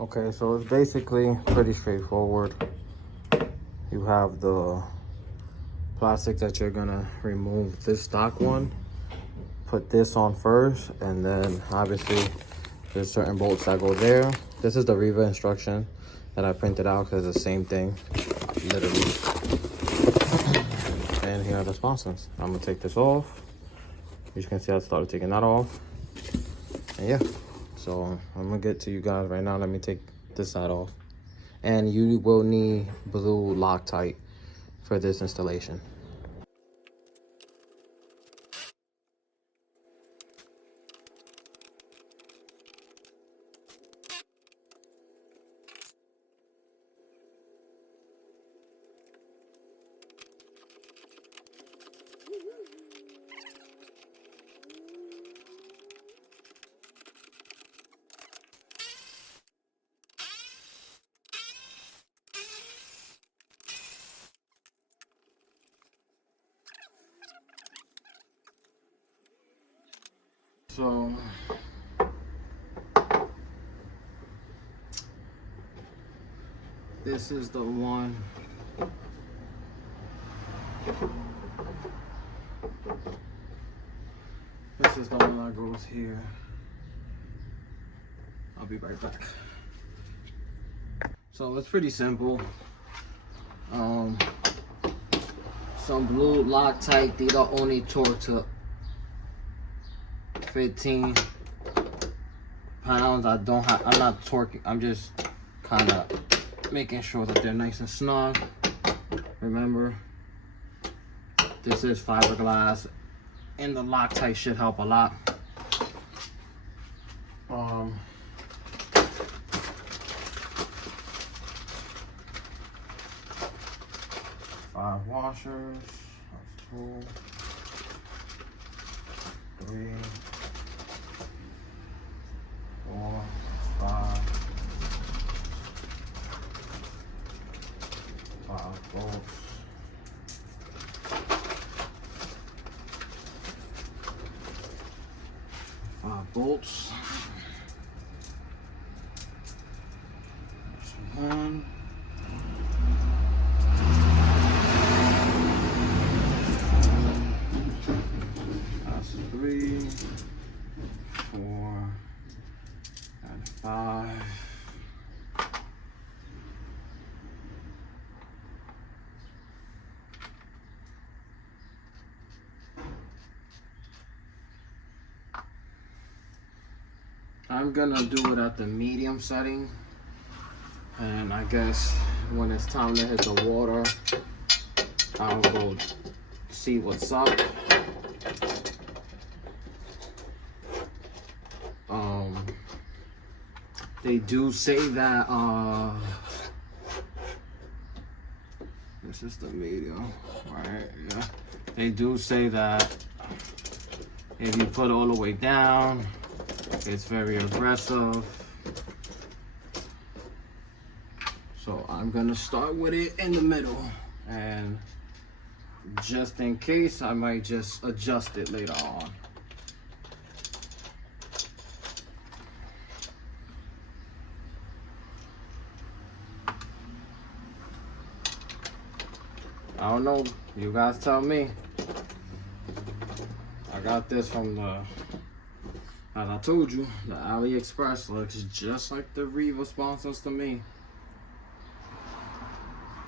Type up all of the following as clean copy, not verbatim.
Okay, so it's basically pretty straightforward. You have the plastic that you're gonna remove this stock one, put this on first, and then obviously there's certain bolts that go there. This is the Riva instruction that I printed out because it's the same thing, literally. And here are the Sponsons. I'm gonna take this off. As you can see, I started taking that off. And yeah, so I'm gonna get to you guys right now. Let me take this side off. And you will need blue Loctite for this installation. So this is the one. This is the one that goes here. I'll be right back. So it's pretty simple. Some blue Loctite. These are only torque to 15 pounds. I'm not torquing. I'm just kind of making sure that they're nice and snug. Remember, this is fiberglass, and the Loctite should help a lot. 5 washers. That's 2, 3, 4, 5. 5 bolts. 5 bolts. That's 1. That's 3, 4, and 5. I'm gonna do it at the medium setting, and I guess when it's time to hit the water, I'll go see what's up. They do say that this is the medium, right? Yeah, they do say that if you put it all the way down, it's very aggressive. So I'm gonna start with it in the middle, and just in case, I might just adjust it later on. I don't know, you guys tell me. I got this from the, as I told you, the AliExpress. Looks just like the Riva Sponsons to me.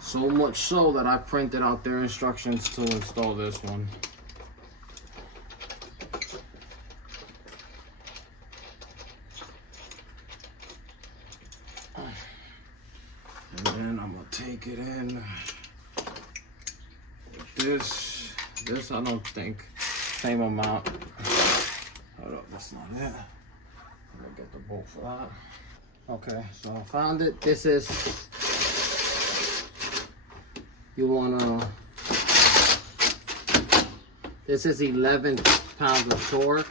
So much so that I printed out their instructions to install this one. And then I'm gonna take it in. This I don't think, same amount. Hold up, that's not it. I'm gonna get the bolt for that. Okay, so I found it. This is, this is 11 pounds of torque.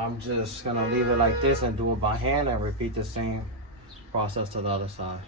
I'm just gonna leave it like this and do it by hand and repeat the same process to the other side.